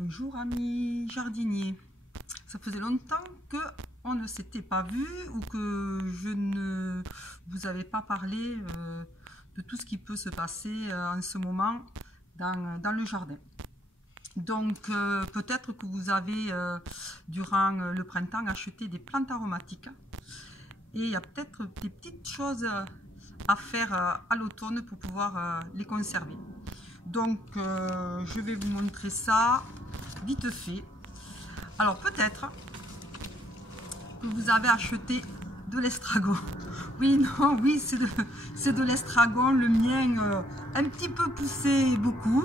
Bonjour amis jardiniers, ça faisait longtemps que on ne s'était pas vu ou que je ne vous avais pas parlé de tout ce qui peut se passer en ce moment dans le jardin. Donc peut-être que vous avez durant le printemps acheté des plantes aromatiques et il y a peut-être des petites choses à faire à l'automne pour pouvoir les conserver. Donc je vais vous montrer ça vite fait. Alors peut-être que vous avez acheté de l'estragon. Oui, non, oui, c'est de l'estragon. Le mien un petit peu poussé beaucoup.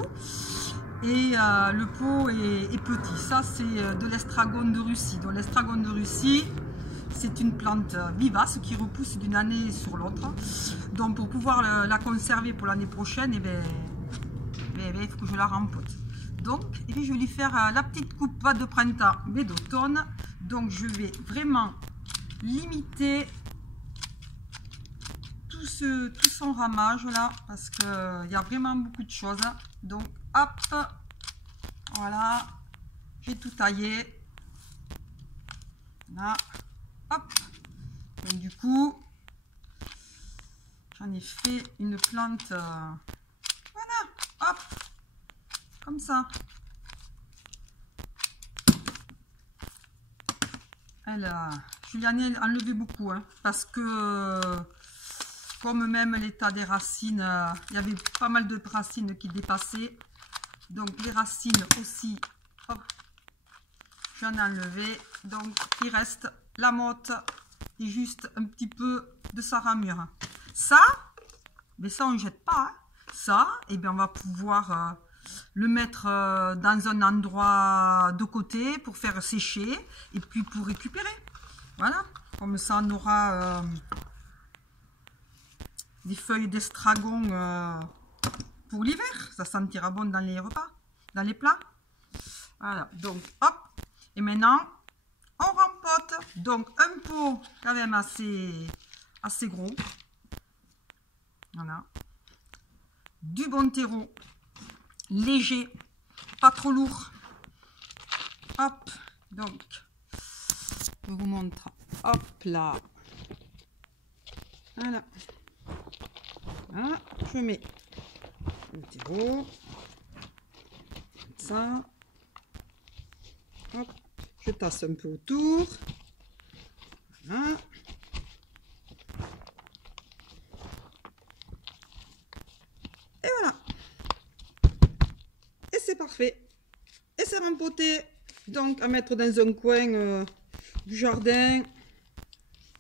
Et le pot est petit. Ça, c'est de l'estragon de Russie. Donc l'estragon de Russie, c'est une plante vivace qui repousse d'une année sur l'autre. Donc pour pouvoir la conserver pour l'année prochaine, il faut que je la rempote. Donc je vais lui faire la petite coupe, pas de printemps mais d'automne. Donc je vais vraiment limiter tout son ramage là, parce qu'il y a vraiment beaucoup de choses. Donc hop, voilà, j'ai tout taillé. Là, hop. Donc du coup, j'en ai fait une plante, voilà, hop, comme ça. Je lui en ai enlevé beaucoup, hein, parce que comme même l'état des racines, il y avait pas mal de racines qui dépassaient. Donc les racines aussi, hop, j'en ai enlevé. Donc il reste la motte et juste un petit peu de sa ramure. Ça, mais ça on ne jette pas. Hein. Ça, et bien on va pouvoir le mettre dans un endroit de côté pour faire sécher et puis pour récupérer. Voilà, comme ça on aura des feuilles d'estragon pour l'hiver. Ça sentira bon dans les repas, dans les plats. Voilà, donc hop, et maintenant on rempote. Donc un pot quand même assez gros. Voilà, du bon terreau léger, pas trop lourd. Hop, donc je vous montre. Hop là, voilà, voilà, je mets le terreau comme ça. Hop, je tasse un peu autour. Voilà. Et voilà. Et c'est parfait. Et c'est rempoté. Donc à mettre dans un coin du jardin.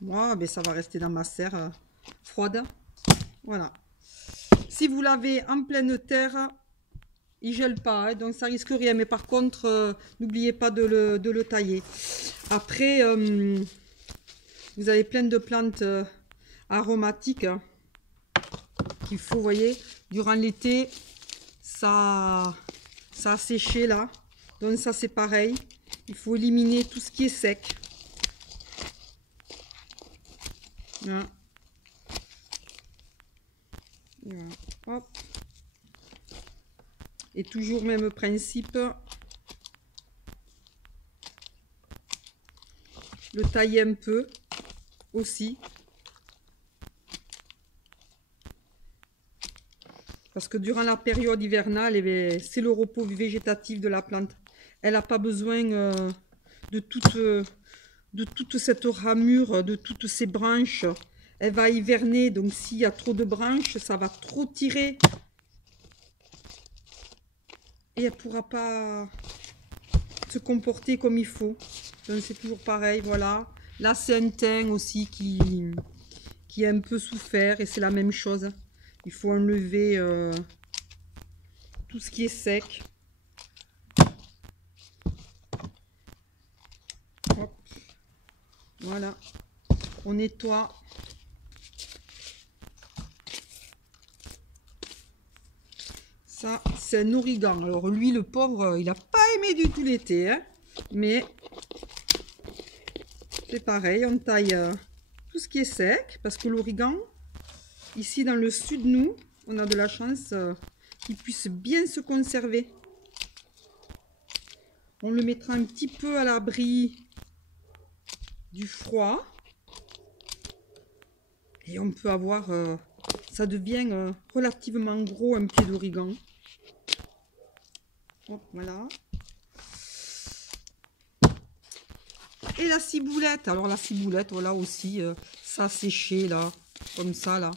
Moi, ben, ça va rester dans ma serre froide. Voilà. Si vous l'avez en pleine terre, il gèle pas, hein, donc ça risque rien. Mais par contre, n'oubliez pas de le tailler. Après, vous avez plein de plantes aromatiques qu'il faut, vous voyez, durant l'été, ça a séché là. Donc ça c'est pareil. Il faut éliminer tout ce qui est sec. Voilà. Voilà. Hop. Et toujours même principe. Le tailler un peu aussi. Parce que durant la période hivernale, c'est le repos végétatif de la plante. Elle n'a pas besoin de toute cette ramure, de toutes ces branches. Elle va hiverner, donc s'il y a trop de branches, ça va trop tirer. Et elle ne pourra pas se comporter comme il faut. Donc c'est toujours pareil, voilà. Là c'est un thym aussi qui a un peu souffert et c'est la même chose. Il faut enlever tout ce qui est sec. Hop. Voilà. On nettoie. Ça, c'est un origan. Alors lui, le pauvre, il n'a pas aimé du tout l'été. Hein, mais c'est pareil, on taille tout ce qui est sec. Parce que l'origan, ici dans le sud, nous, on a de la chance qu'il puisse bien se conserver. On le mettra un petit peu à l'abri du froid. Et on peut avoir, ça devient relativement gros, un pied d'origan. Voilà. Et la ciboulette, alors la ciboulette, voilà aussi, ça séché là, comme ça là.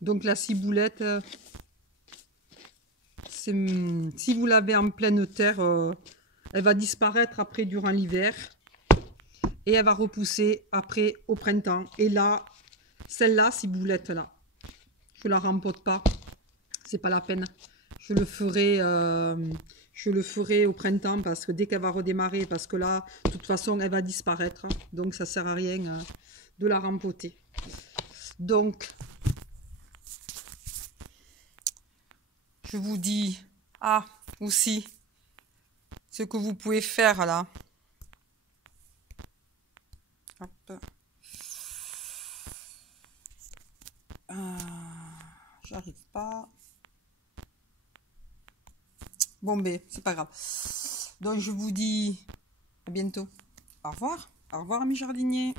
Donc la ciboulette, si vous l'avez en pleine terre, elle va disparaître après durant l'hiver. Et elle va repousser après au printemps. Et là, celle-là, ciboulette là, je la rempote pas, c'est pas la peine. Je le ferai au printemps parce que dès qu'elle va redémarrer, parce que là, de toute façon, elle va disparaître. Donc, ça sert à rien de la rempoter. Donc, je vous dis, aussi, ce que vous pouvez faire là. Hop. J'arrive pas. Bon, ben, c'est pas grave. Donc, je vous dis à bientôt. Au revoir. Au revoir, mes jardiniers.